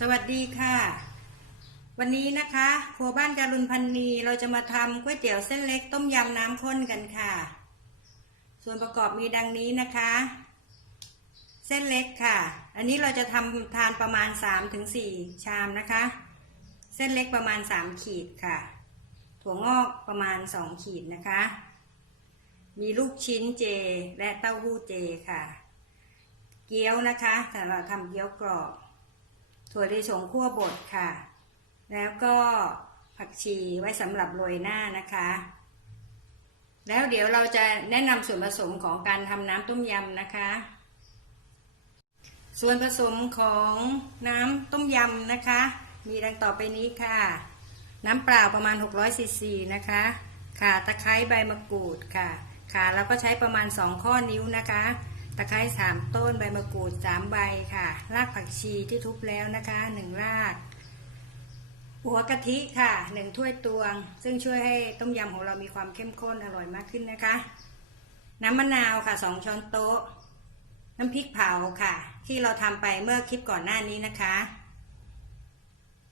สวัสดีค่ะ วันนี้นะคะครัวบ้านการุณพันนีเราจะมาทำก๋วยเตี๋ยวเส้นเล็กต้มยำน้ำข้นกันค่ะ ส่วนประกอบมีดังนี้นะคะ เส้นเล็กค่ะ อันนี้เราจะทำทานประมาณ 3-4 ชามนะคะ เส้นเล็กประมาณ 3 ขีดค่ะ ถั่วงอกประมาณ 2 ขีดนะคะ มีลูกชิ้นเจ และเต้าหู้เจค่ะ เกี๊ยวนะคะแต่เราทำเกี๊ยวกรอบ ถั่วลิสงคั่วบดค่ะ แล้วก็ผักชีไว้สำหรับโรยหน้านะคะ แล้วเดี๋ยวเราจะแนะนำส่วนผสมของการทำน้ำต้มยำนะคะ ส่วนผสมของน้ำต้มยำนะคะ มีดังต่อไปนี้ค่ะ น้ำเปล่าประมาณ 600ซีซีนะคะข่าตะไคร้ใบมะกรูดค่ะข่าเราก็ใช้ประมาณ 2 ข้อนิ้วนะคะ ตะไคร้สามต้นใบมะกรูดสามใบค่ะ รากผักชีที่ทุบแล้วนะคะหนึ่งราก หัวกะทิค่ะหนึ่งถ้วยตวง ซึ่งช่วยให้ต้มยำของเรามีความเข้มข้นอร่อยมากขึ้นนะคะ น้ำมะนาวค่ะสองช้อนโต๊ะ น้ำพริกเผาค่ะ ที่เราทำไปเมื่อคลิปก่อนหน้านี้นะคะ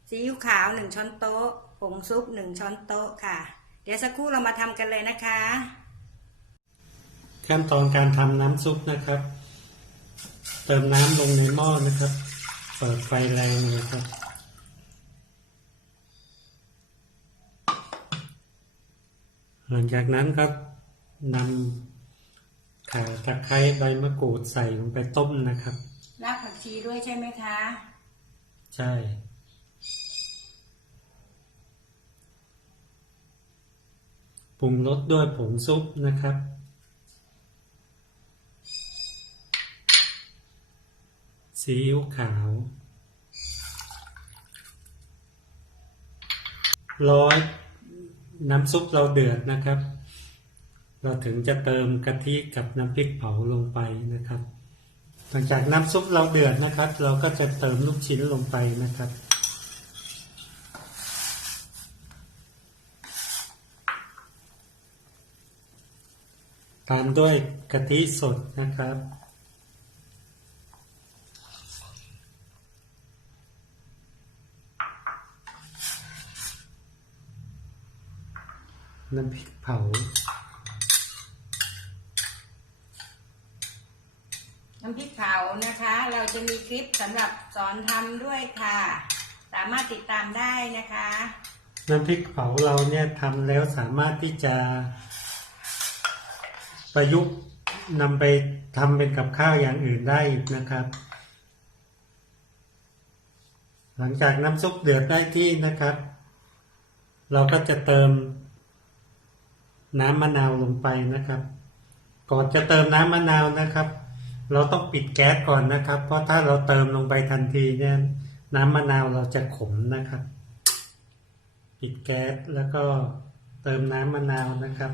ซีอิ๊วขาวหนึ่งช้อนโต๊ะผงซุปหนึ่งช้อนโต๊ะค่ะ เดี๋ยวสักครู่เรามาทำกันเลยนะคะ ขั้นตอนการทำน้ำซุปนะครับ เติมน้ำลงในหม้อนะครับ เปิดไฟแรงเลยครับ หลังจากนั้นครับนำข่าตะไคร้ใบมะกรูดใส่ลงไปต้มนะครับรากผักชีด้วยใช่ไหมคะ ใช่ปรุงรสด้วยผงซุปนะครับ ซีอิ๊วขาวร้อยน้ำซุปเราเดือดนะครับ เราถึงจะเติมกะทิกับน้ำพริกเผาลงไปนะครับ หลังจากน้ำซุปเราเดือดนะครับ เราก็จะเติมลูกชิ้นลงไปนะครับตามด้วยกะทิสดนะครับ น้ำพริกเผา น้ำพริกเผานะคะ เราจะมีคลิปสำหรับสอนทำด้วยค่ะ สามารถติดตามได้นะคะ น้ำพริกเผาเราเนี่ยทำแล้วสามารถที่จะประยุกต์นำไปทำเป็นกับข้าวอย่างอื่นได้อีกนะครับ หลังจากน้ำซุปเดือดได้ที่นะครับ เราก็จะเติม น้ำมะนาวลงไปนะครับ ก่อนจะเติมน้ำมะนาวนะครับ เราต้องปิดแก๊สก่อนนะครับ เพราะถ้าเราเติมลงไปทันทีเนี่ยน้ำมะนาวเราจะขมนะครับ ปิดแก๊สแล้วก็เติมน้ำมะนาวนะครับ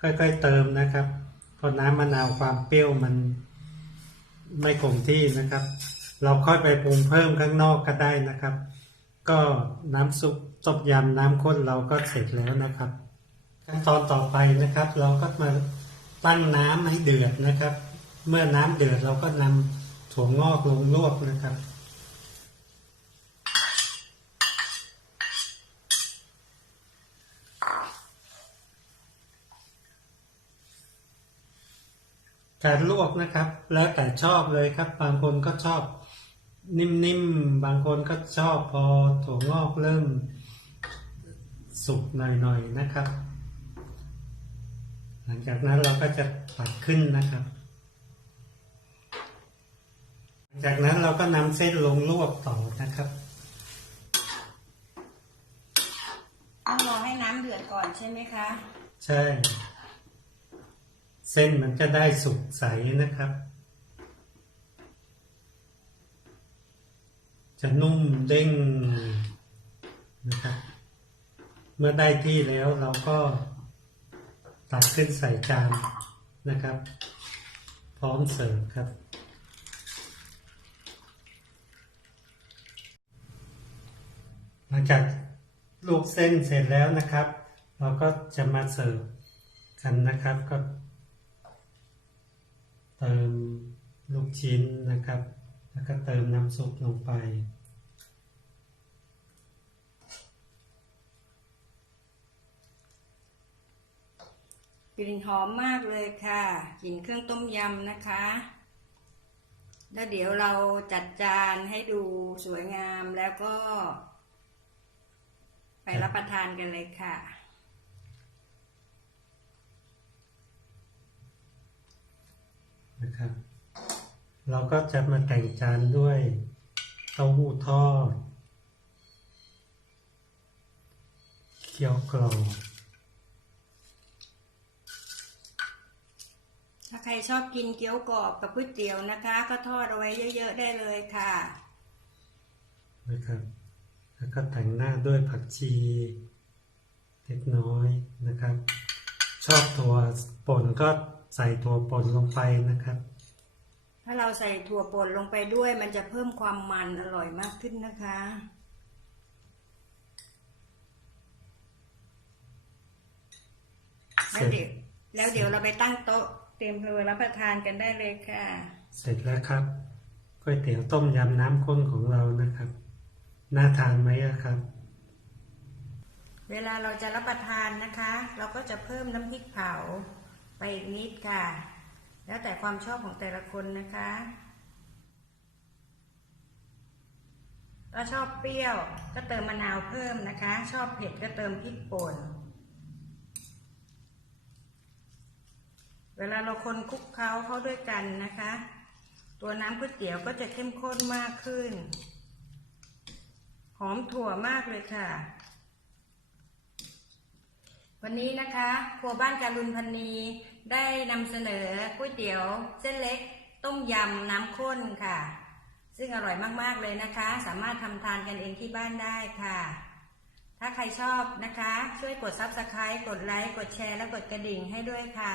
ค่อยๆเติมนะครับเพราะน้ำมะนาวความเปรี้ยวมันไม่คงที่นะครับ เราค่อยไปปรุงเพิ่มข้างนอกก็ได้นะครับ ก็น้ำซุปต้มยำน้ำข้นเราก็เสร็จแล้วนะครับ ตอนต่อไปนะครับ เราก็มาตั้งน้ำให้เดือดนะครับ เมื่อน้ำเดือดเราก็นำถั่วงอกลงลวกนะครับการลวกนะครับ แล้วแต่ชอบเลยครับ บางคนก็ชอบนิ่มๆ บางคนก็ชอบพอถั่วงอกเริ่มสุกหน่อยๆนะครับ หลังจากนั้นเราก็จะตัดขึ้นนะครับ หลังจากนั้นเราก็นำเส้นลงลวกต่อนะครับต้องรอให้น้ำเดือดก่อนใช่ไหมคะ ใช่ เส้นมันจะได้สุกใสนะครับ จะนุ่มเด้งนะครับ เมื่อได้ที่แล้วเราก็ ตักขึ้นใส่จานนะครับ พร้อมเสิร์ฟครับ หลังจากลวกเส้นเสร็จแล้วนะครับ เราก็จะมาเสิร์ฟกันนะครับก็เติมลูกชิ้นนะครับ แล้วก็เติมน้ำซุปลงไป กลิ่นหอมมากเลยค่ะกลิ่นเครื่องต้มยำนะคะ แล้วเดี๋ยวเราจัดจานให้ดูสวยงามแล้วก็ ไปรับประทานกันเลยค่ะ นะครับ เราก็จะมาแต่งจานด้วยเต้าหู้ทอดเคี่ยวกรอบ ถ้าใครชอบกินเกี๊ยวกรอบกับก๋วยเตี๋ยวนะคะ ก็ทอดเอาไว้เยอะๆได้เลยค่ะนะครับ แล้วก็แต่งหน้าด้วยผักชีเล็กน้อยนะครับ ชอบถั่วป่นก็ใส่ถั่วป่นลงไปนะครับ ถ้าเราใส่ถั่วป่นลงไปด้วย มันจะเพิ่มความมันอร่อยมากขึ้นนะคะเสแล้วร็จเดี๋ยวแล้วเดี๋ยวเราไปตั้งโต๊ะ เตรียมเพลรับประทานกันได้เลยค่ะ เสร็จแล้วครับก๋วยเตี๋ยวต้มยำน้ำข้นของเรานะครับ น่าทานไหมอะครับ เวลาเราจะรับประทานนะคะ เราก็จะเพิ่มน้ำพริกเผาไปอีกนิดค่ะ แล้วแต่ความชอบของแต่ละคนนะคะถ้าชอบเปรี้ยวก็เติมมะนาวเพิ่มนะคะ ชอบเผ็ดก็เติมพริกป่น เวลาเราคนคลุกเคล้าเข้าด้วยกันนะคะ ตัวน้ำก๋วยเตี๋ยวก็จะเข้มข้นมากขึ้น หอมถั่วมากเลยค่ะ วันนี้นะคะครัวบ้านการุณพันนีได้นำเสนอก๋วยเตี๋ยว เส้นเล็ก ต้มยำน้ำข้นค่ะ ซึ่งอร่อยมากๆเลยนะคะ สามารถทำทานกันเองที่บ้านได้ค่ะถ้าใครชอบนะคะ ช่วยกด Subscribe กดไลค์ กดแชร์ และกดกระดิ่งให้ด้วยค่ะ